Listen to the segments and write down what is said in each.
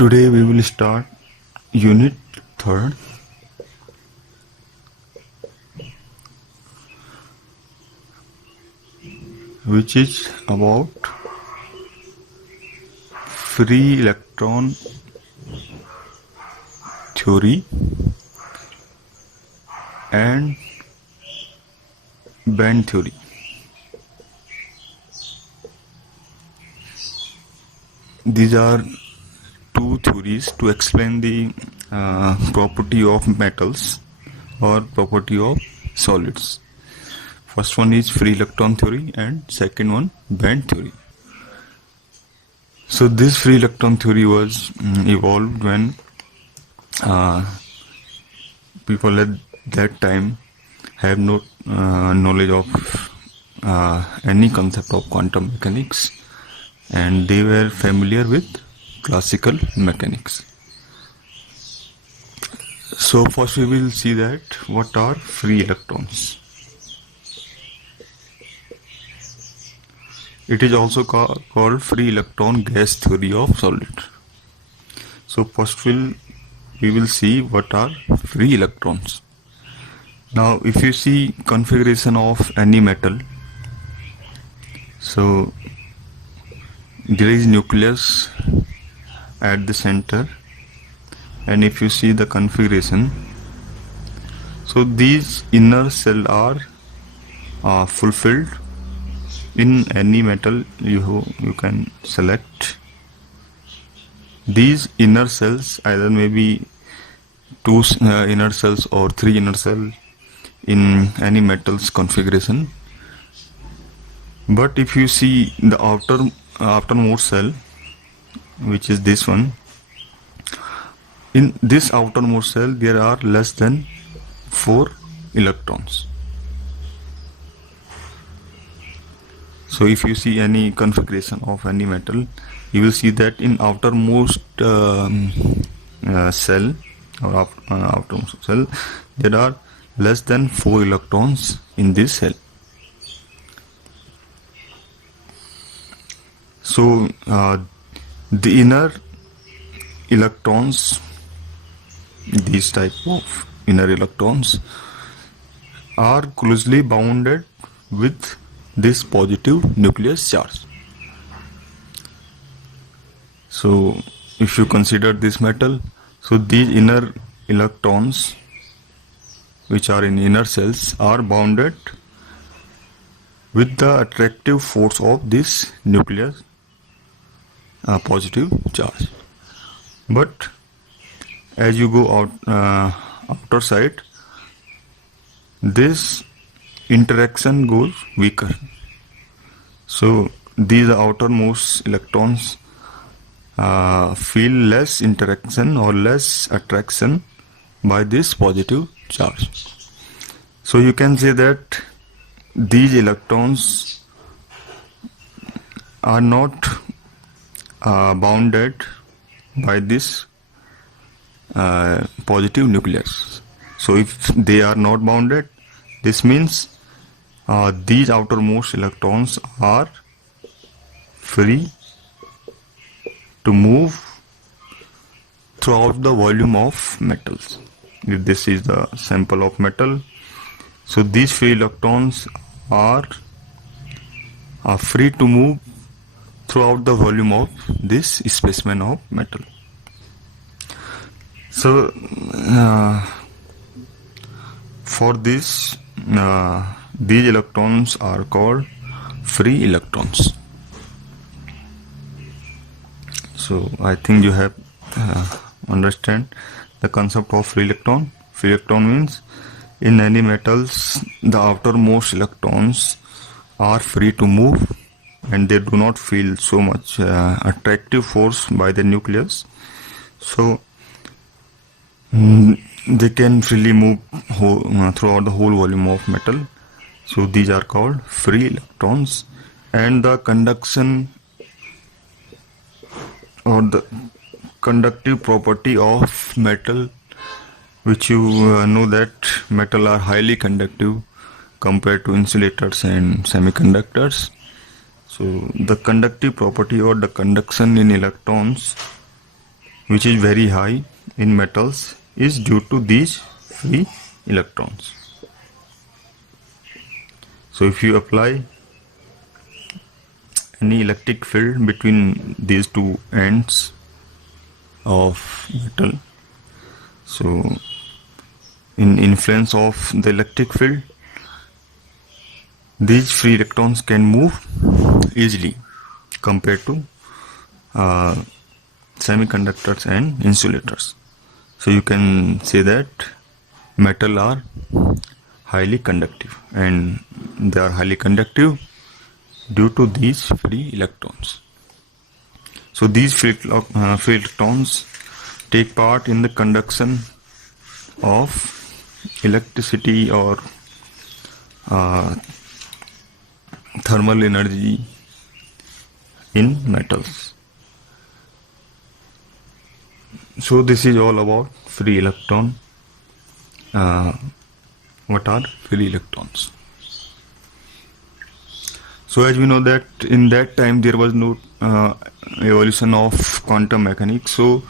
Today we will start unit 3rd, which is about free electron theory and band theory. These are two theories to explain the property of metals or property of solids. First one is free electron theory and second one band theory. So this free electron theory was evolved when people at that time have no knowledge of any concept of quantum mechanics, and they were familiar with classical mechanics. So first we will see that what are free electrons. It is also called free electron gas theory of solid. So first we will see what are free electrons. Now if you see configuration of any metal, so there is nucleus at the center, and if you see the configuration, so these inner cells are fulfilled in any metal you can select. These inner cells either maybe two inner cells or three inner cells in any metal's configuration. But if you see the outermost cell, which is this one, in this outermost cell there are less than 4 electrons. So if you see any configuration of any metal, you will see that in outermost cell or outermost cell there are less than 4 electrons in this cell. So the inner electrons, these type of inner electrons, are closely bounded with this positive nucleus charge. So if you consider this metal, so these inner electrons which are in inner cells are bounded with the attractive force of this nucleus positive charge. But as you go out outer side, this interaction goes weaker. So these outermost electrons feel less interaction or less attraction by this positive charge. So you can say that these electrons are not bounded by this positive nucleus. So if they are not bounded, this means these outermost electrons are free to move throughout the volume of metals. If this is the sample of metal, so these free electrons are free to move throughout the volume of this specimen of metal. So for this, these electrons are called free electrons. So I think you have understand the concept of free electron. Free electron means in any metals the outermost electrons are free to move and they do not feel so much attractive force by the nucleus. So they can freely move throughout the whole volume of metal. So these are called free electrons. And the conduction or the conductive property of metal, which you know that metal are highly conductive compared to insulators and semiconductors. So the conductive property or the conduction in electrons which is very high in metals, is due to these free electrons. So if you apply any electric field between these two ends of metal, so in influence of the electric field, these free electrons can move easily compared to semiconductors and insulators. So you can say that metal are highly conductive, and they are highly conductive due to these free electrons. So these free electrons take part in the conduction of electricity or thermal energy in metals. So this is all about free electron. What are free electrons? So as we know that in that time there was no evolution of quantum mechanics. So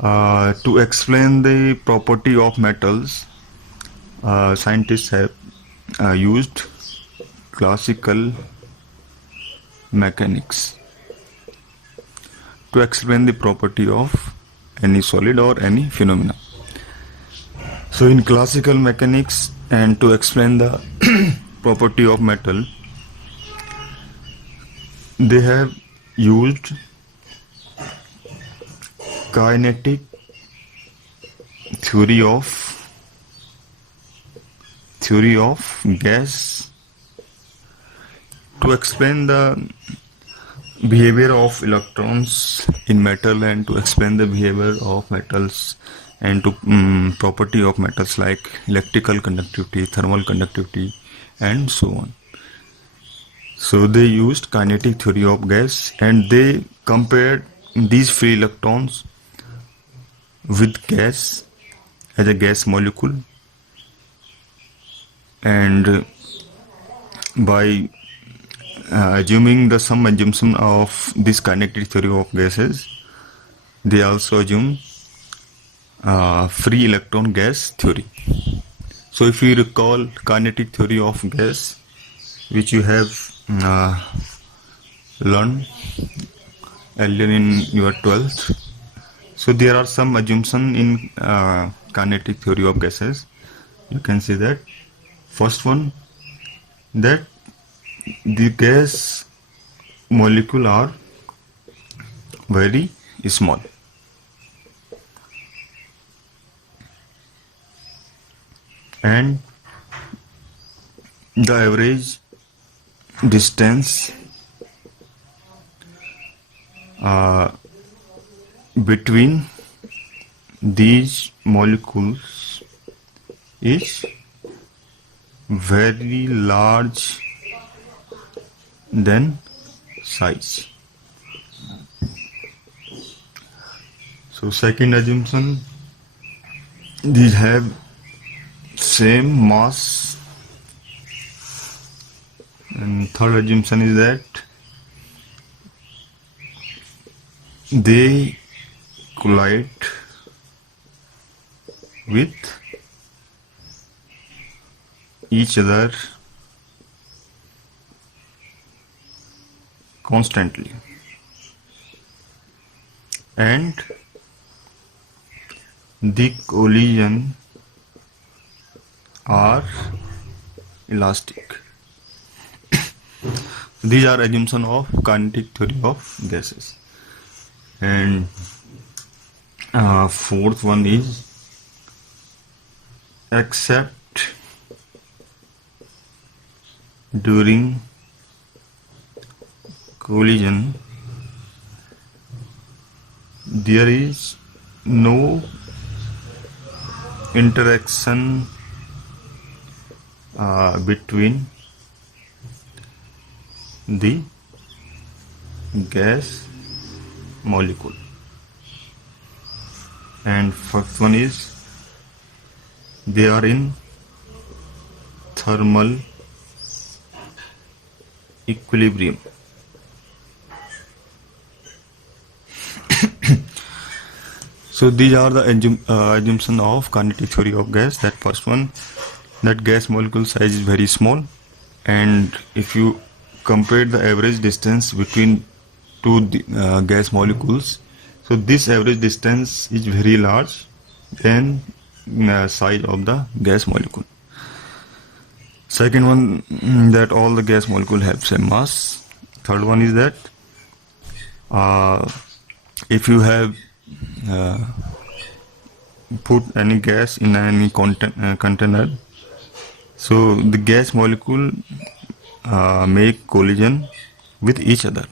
to explain the property of metals, scientists have used classical mechanics to explain the property of any solid or any phenomena. So in classical mechanics, and to explain the property of metal, they have used kinetic theory of gas to explain the behavior of electrons in metal, and to explain the behavior of metals, and to property of metals like electrical conductivity, thermal conductivity, and so on. So they used kinetic theory of gas, and they compared these free electrons with gas as a gas molecule, and by assuming some assumption of this kinetic theory of gases, they also assume free electron gas theory. So if you recall kinetic theory of gas, which you have learned earlier in your 12th, so there are some assumptions in kinetic theory of gases. You can see that first one, that the gas molecule are very small, and the average distance between these molecules is very large than size. So second assumption, these have same mass, and third assumption is that they collide with each other constantly, and the collision are elastic. These are assumptions of kinetic theory of gases. And fourth one is, except during collision there is no interaction between the gas molecule. And first one is, they are in thermal equilibrium. So these are the assumption of kinetic theory of gas. That first one, that gas molecule size is very small, and if you compare the average distance between two gas molecules, so this average distance is very large than size of the gas molecule. Second one, that all the gas molecule have same mass. Third one is that if you have put any gas in any container, so the gas molecule make collision with each other,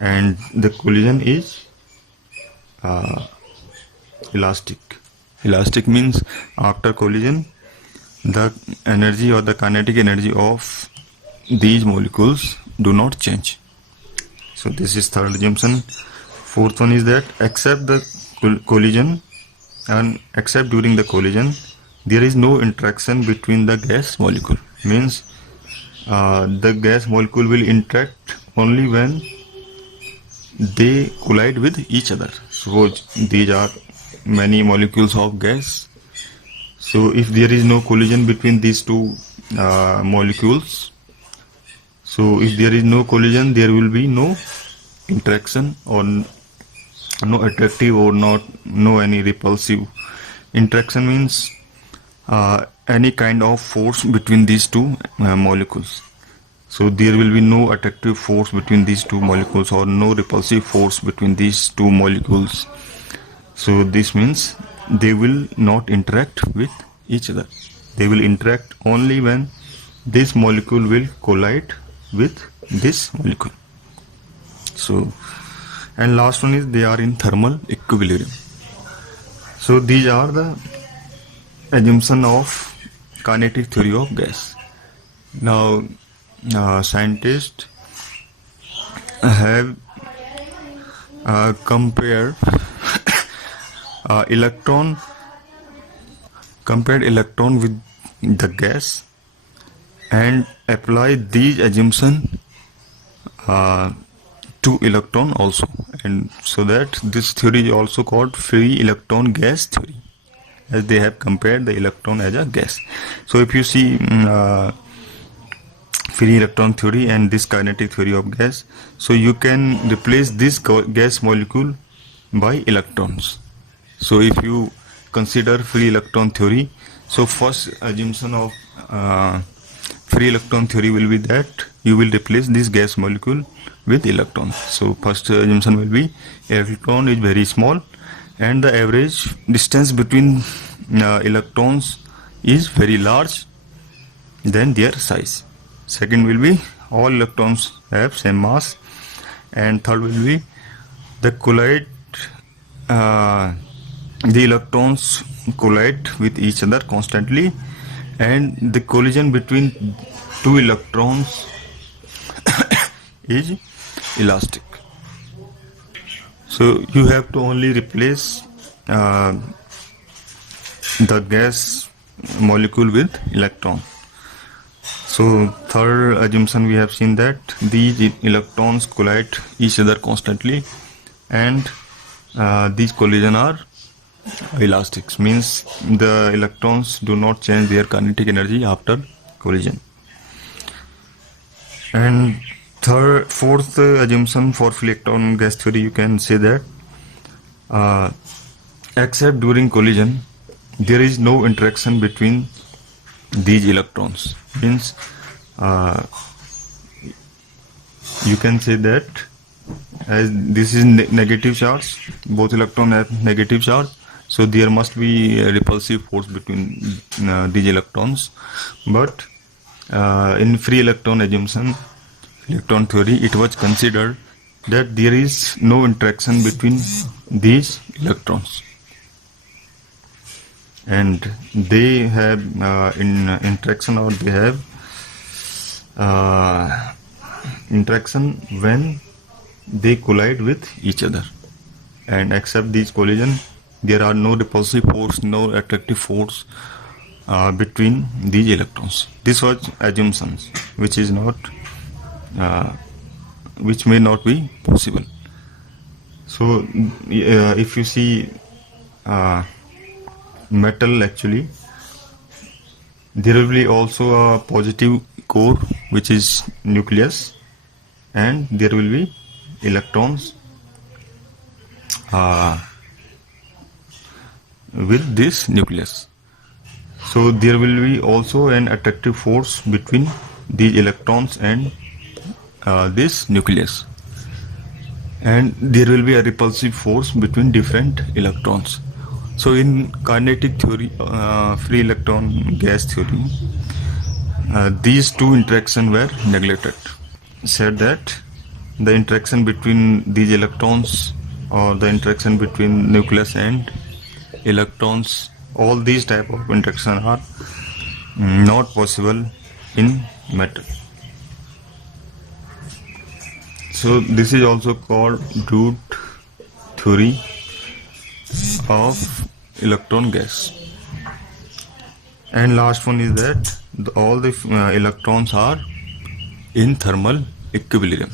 and the collision is elastic. Elastic means after collision, the energy or the kinetic energy of these molecules do not change. So this is third assumption. Fourth one is that except the collision, and except during the collision, there is no interaction between the gas molecule. Means the gas molecule will interact only when they collide with each other. Suppose these are many molecules of gas. So if there is no collision between these two molecules, so if there is no collision, there will be no interaction, or no attractive, or no any repulsive interaction. Means any kind of force between these two molecules. So there will be no attractive force between these two molecules, or no repulsive force between these two molecules. So this means they will not interact with each other. They will interact only when this molecule will collide with this molecule. So, and last one is they are in thermal equilibrium. So these are the assumption of kinetic theory of gas. Now scientists have compared electron with the gas, and applied these assumptions to electron also, and so that this theory is also called free electron gas theory, as they have compared the electron as a gas. So if you see free electron theory and this kinetic theory of gas, so you can replace this gas molecule by electrons. So if you consider free electron theory, so first assumption of free electron theory will be that you will replace this gas molecule with electrons. So first assumption will be electron is very small, and the average distance between electrons is very large than their size. Second will be all electrons have same mass, and third will be the electrons collide with each other constantly, and the collision between two electrons is elastic. So you have to only replace the gas molecule with electron. So third assumption, we have seen that these electrons collide each other constantly, and these collision are elastic, means the electrons do not change their kinetic energy after collision. And fourth assumption for free electron gas theory, you can say that except during collision, there is no interaction between these electrons. Means you can say that as this is negative charge, both electrons have negative charge, so there must be a repulsive force between these electrons. But in free electron assumption, electron theory, it was considered that there is no interaction between these electrons, and they have interaction, or they have interaction when they collide with each other, and except these collision, there are no repulsive force, no attractive force between these electrons. This was assumptions which is not which may not be possible. So if you see uh, metal actually, there will be also a positive core which is nucleus, and there will be electrons with this nucleus. So there will be also an attractive force between these electrons and this nucleus, and there will be a repulsive force between different electrons. So in kinetic theory, free electron gas theory, these two interactions were neglected. Said that the interaction between these electrons, or the interaction between nucleus and electrons, all these type of interaction are not possible in matter. So this is also called root theory of electron gas. And last one is that all the electrons are in thermal equilibrium.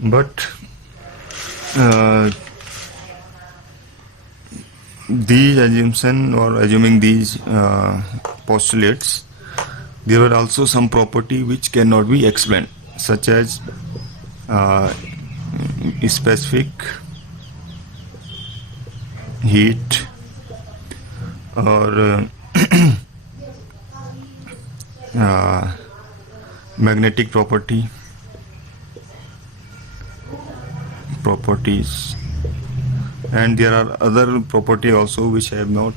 But these assumption, or assuming these postulates, there are also some property which cannot be explained, such as specific heat, or magnetic properties, and there are other property also which I have not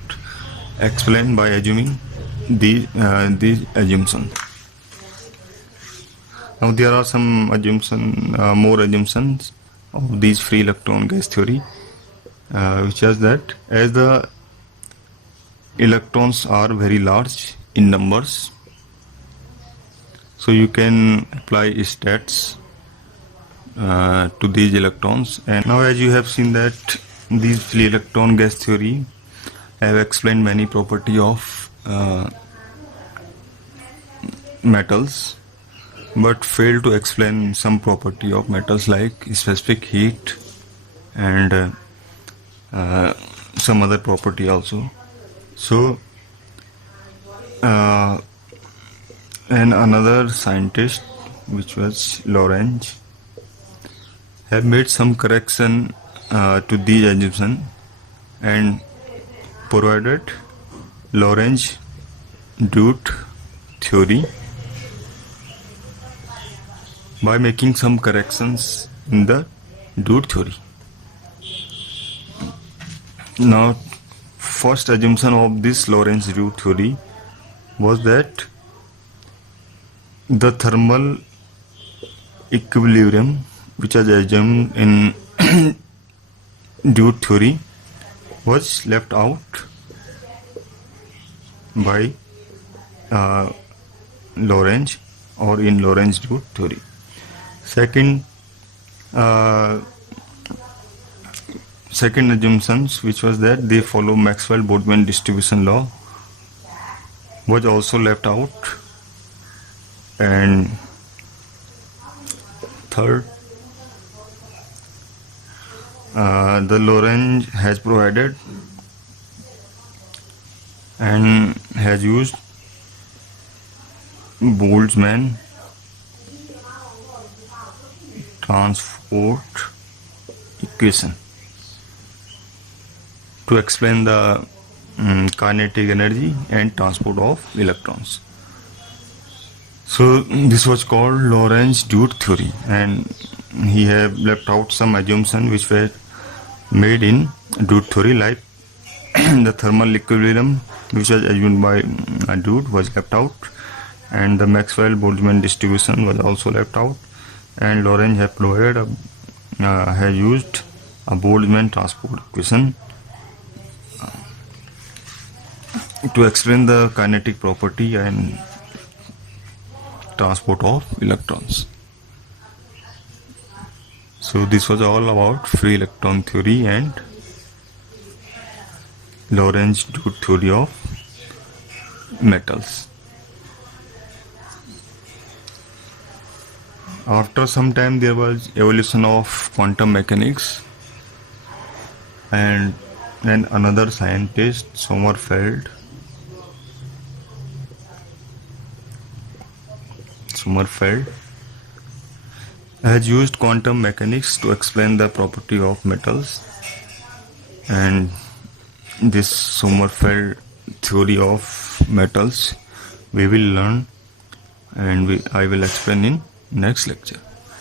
explained by assuming these assumptions. Now there are some more assumptions of these free electron gas theory, which is that as the electrons are very large in numbers, so you can apply stats to these electrons. And now, as you have seen that these free electron gas theory have explained many property of metals, but failed to explain some property of metals like specific heat and some other property also. So and another scientist, which was Lorentz, have made some correction to these assumptions and provided Lorentz-Drude theory by making some corrections in the Drude theory. Now, first assumption of this Lorentz-Drude theory was that the thermal equilibrium, which was assumed in Drude theory, was left out by Lorentz, or in Lorentz-Drude theory. Second assumptions, which was that they follow Maxwell-Boltzmann distribution law, was also left out. And third, the Lorentz has provided and has used Boltzmann transport equation to explain the kinetic energy and transport of electrons. So this was called Lorentz-Drude theory, and he have left out some assumptions which were made in Drude theory, like the thermal equilibrium, which was assumed by Drude, was left out, and the Maxwell-Boltzmann distribution was also left out, and Lorentz have provided has used a Boltzmann transport equation to explain the kinetic property and transport of electrons. So this was all about free electron theory and Lorentz-Drude theory of metals. After some time, there was evolution of quantum mechanics, and then another scientist, Sommerfeld has used quantum mechanics to explain the property of metals, and this Sommerfeld theory of metals we will learn, and I will explain in next lecture.